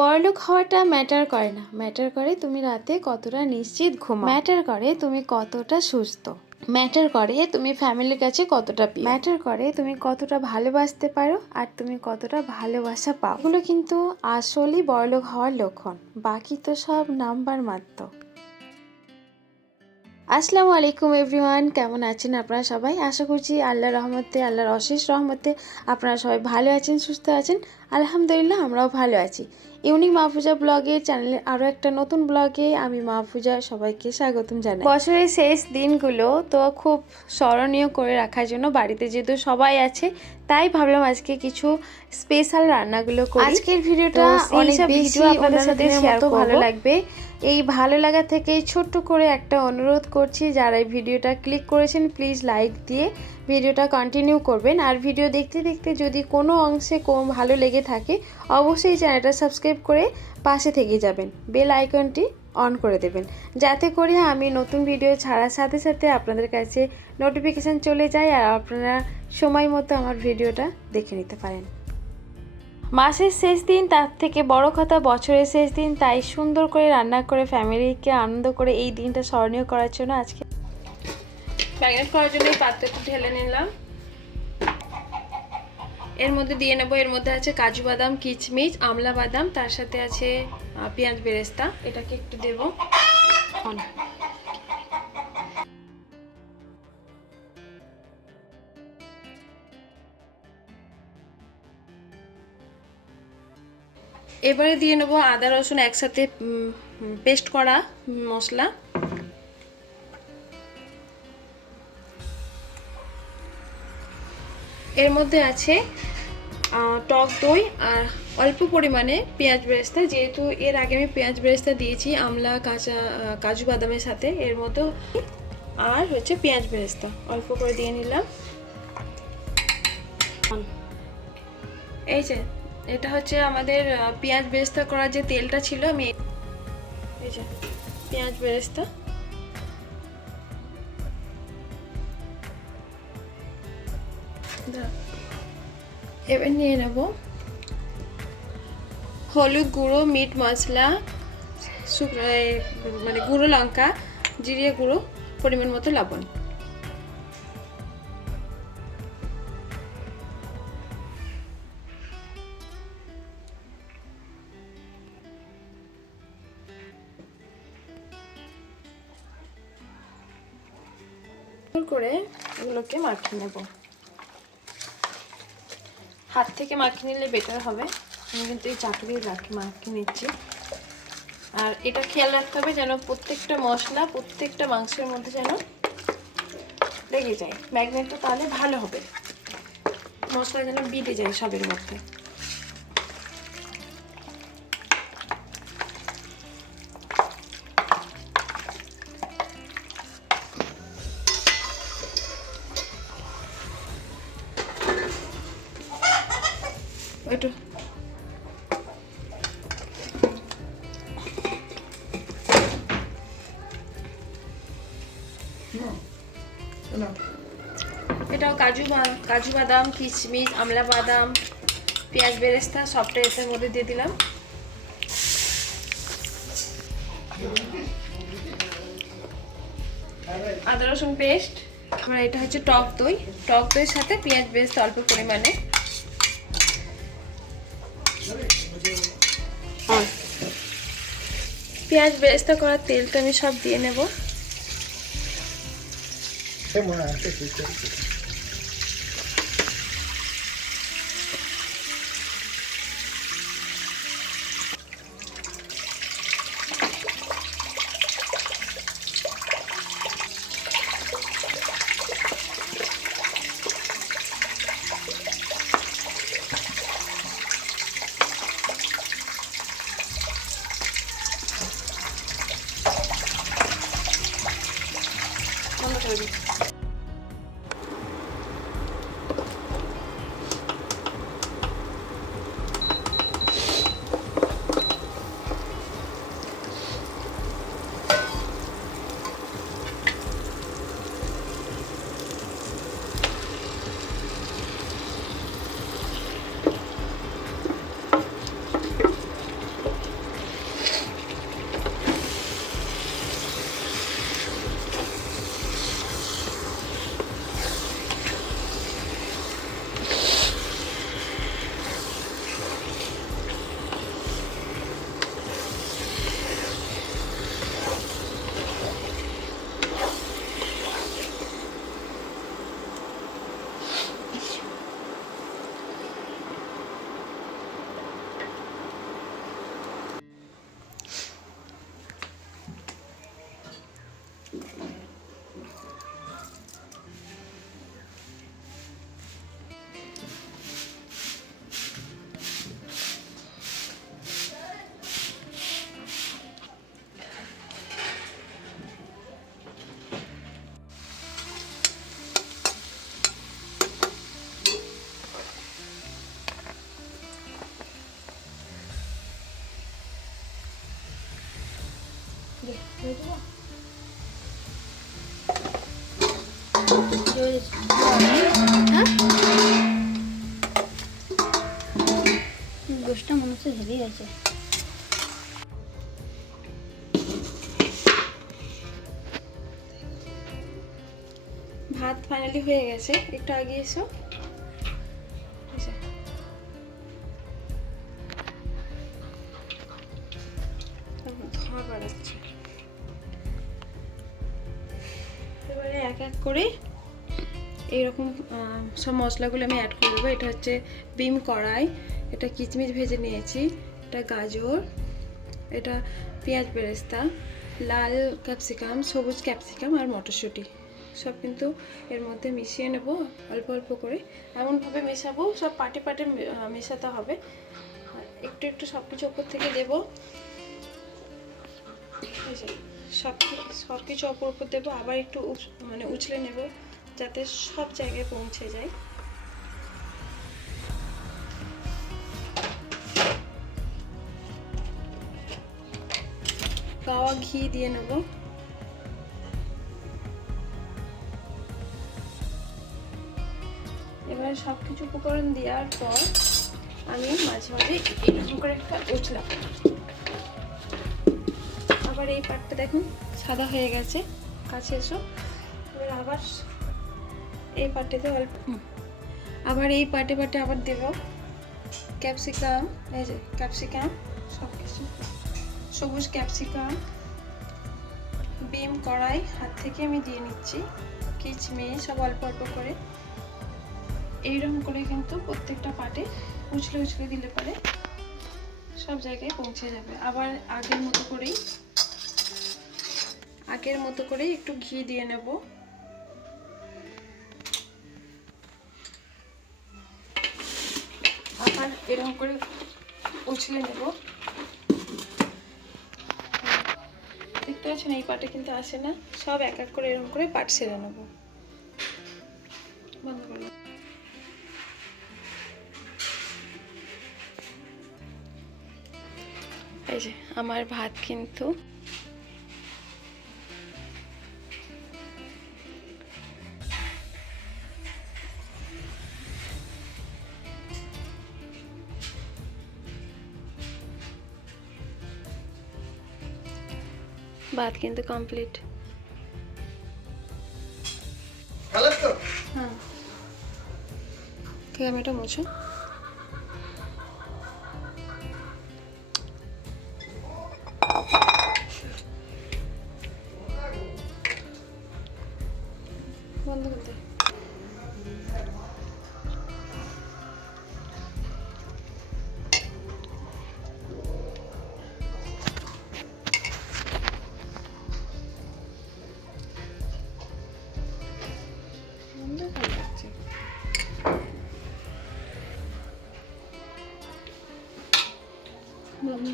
বড়লোক হওয়াটা ম্যাটার করে না, ম্যাটার করে তুমি রাতে কতটা নিশ্চিত ঘুমাও, ম্যাটার করে তুমি কতটা সুস্থ, ম্যাটার করে তুমি ফ্যামিলির কাছে কতটা প্রিয়, ম্যাটার করে তুমি কতটা ভালোবাসতে পারো আর তুমি কতটা ভালোবাসা পাও। এগুলো কিন্তু আসলেই বড়লোক হওয়ার লক্ষণ, বাকি তো সব নাম্বার মাত্র। আসসালামু আলাইকুম এভরিওয়ান, কেমন আছেন আপনারা সবাই? আশা করছি আল্লাহর রহমতে, আল্লাহর অশেষ রহমতে আপনারা সবাই ভালো আছেন, সুস্থ আছেন। আলহামদুলিল্লাহ আমরাও ভালো আছি। ইউনিক মাহফুজা ব্লগের চ্যানেলে আরও একটা নতুন ব্লগে আমি মাহফুজা সবাইকে স্বাগতম জানাই। বছরের শেষ দিনগুলো তো খুব স্মরণীয় করে রাখার জন্য বাড়িতে যেহেতু সবাই আছে, তাই ভাবলাম আজকে কিছু স্পেশাল রান্নাগুলো করি। আজকের ভিডিওটা অনেক ভিডিও আপনাদের সাথে শেয়ার করব, ভালো লাগবে। এই ভালো লাগা থেকে ছোট্ট করে একটা অনুরোধ করছি, যারা এই ভিডিওটা ক্লিক করেছেন প্লিজ লাইক দিয়ে ভিডিওটা কন্টিনিউ করবেন। আর ভিডিও দেখতে দেখতে যদি কোনো অংশে ভালো লেগে থাকে অবশ্যই চ্যানেলটা সাবস্ক্রাইব করে পাশে থেকে যাবেন, বেল আইকনটি অন করে দেবেন, যাতে করে আমি নতুন ভিডিও ছাড়ার সাথে সাথে আপনাদের কাছে নোটিফিকেশান চলে যায় আর আপনারা সময় মতো আমার ভিডিওটা দেখে নিতে পারেন। মাসের শেষ দিন, তার থেকে বড় কথা বছরের শেষ দিন, তাই সুন্দর করে রান্না করে ফ্যামিলিকে আনন্দ করে এই দিনটা স্মরণীয় করার জন্য আজকে ম্যারিনেট করার জন্য এই পাত্রটা ঢেলে নিলাম। এর মধ্যে দিয়ে নেব, এর মধ্যে আছে কাজু বাদাম, কিচমিচ, আমলা বাদাম, তার সাথে আছে পেঁয়াজ বেরেস্তা। এটাকে একটু দেব। এবারে দিয়ে নেব আদা রসুন একসাথে পেস্ট করা মশলা। এর মধ্যে আছে টক দই আর অল্প পরিমাণে পেঁয়াজ বেরেস্তা, যেহেতু এর আগে আমি পেঁয়াজ বেরেস্তা দিয়েছি আমলা কাজু বাদামের সাথে, এর মতো আর হচ্ছে পেঁয়াজ বেরেস্তা অল্প করে দিয়ে নিলাম। এই যে এটা হচ্ছে আমাদের পেঁয়াজ বেরেস্তা করার যে তেলটা ছিল, আমি এই যে পেঁয়াজ বেরেস্তা এবার নিয়ে নেব হলুদ গুঁড়ো, মিট মশলা, মানে গুঁড়ো লঙ্কা, জিরে গুঁড়ো, পরিমাণ মতো লবণ। করে এগুলোকে মাখিয়ে নেব, হাত থেকে মাখিয়ে নিলে বেটার হবে। আমি কিন্তু এই চাটু দিয়ে মাখিয়ে নিচ্ছি। আর এটা খেয়াল রাখতে হবে যেন প্রত্যেকটা মশলা প্রত্যেকটা মাংসের মধ্যে যেন লেগে যায়, ম্যাগনেটটা তাহলে ভালো হবে, মশলা যেন বিটে যায় সবের মধ্যে। একটু এটাও কাজু বাদাম, কিশমিশ, আমলা বাদাম, পেঁয়াজ বেরেস্তা সবটা এটার মধ্যে দিয়ে দিলাম। আদা রসুন পেস্ট। আমরা এটা হচ্ছে টক দই, টক দইয়ের সাথে পেঁয়াজ বেরেস্তা অল্প পরিমাণে। পেঁয়াজ বেরেস্তা করার তেলটা আমি সব দিয়ে নেব। গোষ্ঠটা মনে হচ্ছে হেভি আছে। ভাত ফাইনালি হয়ে গেছে, একটু আগে এসো। ধোঁয়া বাড়াচ্ছে। এবারে এক এক করে এইরকম সব মশলাগুলো আমি অ্যাড করে দেবো। এটা হচ্ছে বিম কড়াই, এটা কিচমিচ ভেজে নিয়েছি, এটা গাজর, এটা পেঁয়াজ বেরেস্তা, লাল ক্যাপসিকাম, সবুজ ক্যাপসিকাম আর মটরশুঁটি সব কিন্তু এর মধ্যে মিশিয়ে নেব অল্প অল্প করে। এমনভাবে মেশাবো সব পাটে পাটে মেশাতে হবে। একটু একটু সব কিছু ওপর থেকে দেবো, সব কিছু অপর উপর দেবো। আবার একটু মানে উছলে নেব যাতে সব জায়গায় পৌঁছে যায়। গাওয়া ঘি দিয়ে নেব। এবার সব কিছু উপকরণ দেওয়ার পর আমি মাঝে মাঝে এরকম করে একটা উছলাম। আবার এই পাটটা দেখুন সাদা হয়ে গেছে, কাছে এসো। এবার আবার এই পাটেতে অল্প, আবার এই পাটে পাটে আবার দেব ক্যাপসিকাম, এই যে ক্যাপসিকাম, সব কিছু সবুজ ক্যাপসিকাম, বিম কড়াই হাত থেকে আমি দিয়ে নিচ্ছি, কিচমিচ সব অল্প অল্প করে। এইরকম করে কিন্তু প্রত্যেকটা পাটে উছলে উছলে দিলে পরে সব জায়গায় পৌঁছে যাবে। আবার আগের মতো করেই একটু ঘি দিয়ে নেব। আবার এরকম করে উছলে নেব। দেখতে পাচ্ছেন এই পাটে কিন্তু আসে না, সব এক এক করে এরকম করে পাট সেরে নেব। বন্ধ করে এই যে আমার ভাত কিন্তু কমপ্লিট। হ্যাঁ, ক্যামেরাটা মুছো। বন্ধ করতে বন্ধ